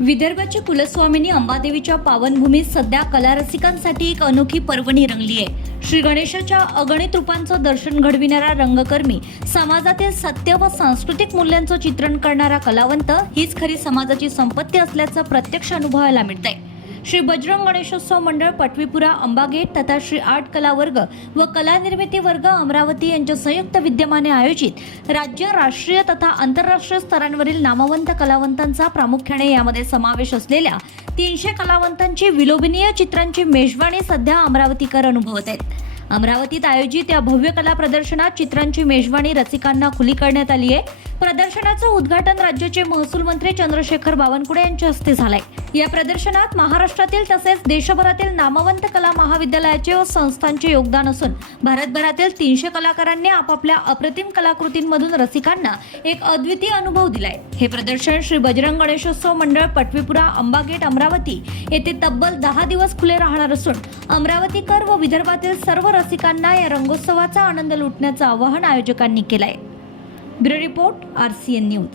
विदर्भाच्या कुलस्वामिनी अंबादेवीच्या पावनभूमीत सध्या कलारसिकांसाठी एक अनोखी पर्वणी रंगली आहे. श्री गणेशाच्या अगणित रूपांचं दर्शन घडविणारा रंगकर्मी समाजातील सत्य व सांस्कृतिक मूल्यांचं चित्रण करणारा कलावंत हीच खरी समाजाची संपत्ती असल्याचं प्रत्यक्ष अनुभवायला मिळतंय. श्री बजरंग गणेशोत्सव मंडळ पटवीपुरा अंबागेट तथा श्री आर्ट कला वर्ग व कला निर्मिती वर्ग अमरावती यांच्या संयुक्त विद्यमाने आयोजित राज्य राष्ट्रीय तथा आंतरराष्ट्रीय स्तरांवरील नामवंत कलावंतांचा प्रामुख्याने यामध्ये समावेश असलेल्या तीनशे कलावंतांची विलोभनीय चित्रांची मेजवानी सध्या अमरावतीकर अनुभवत आहेत. अमरावतीत आयोजित या भव्य कला प्रदर्शनात चित्रांची मेजवानी रसिकांना खुली करण्यात आली आहे प्रदर्शनाचं उद्घाटन राज्याचे महसूल मंत्री चंद्रशेखर बावनकुळे यांच्या हस्ते झालंय. या प्रदर्शनात महाराष्ट्रातील तसेच देशभरातील नामवंत कला महाविद्यालयाचे व संस्थांचे योगदान असून भारतभरातील तीनशे कलाकारांनी आपापल्या अप्रतिम कलाकृतींमधून रसिकांना एक अद्वितीय अनुभव दिलाय. हे प्रदर्शन श्री बजरंग गणेशोत्सव मंडळ पटवीपुरा अंबागेट अमरावती येथे तब्बल दहा दिवस खुले राहणार असून अमरावतीकर व विदर्भातील सर्व रसिकांना या रंगोत्सवाचा आनंद लुटण्याचं आवाहन आयोजकांनी केलंय. Bureau report R C N news.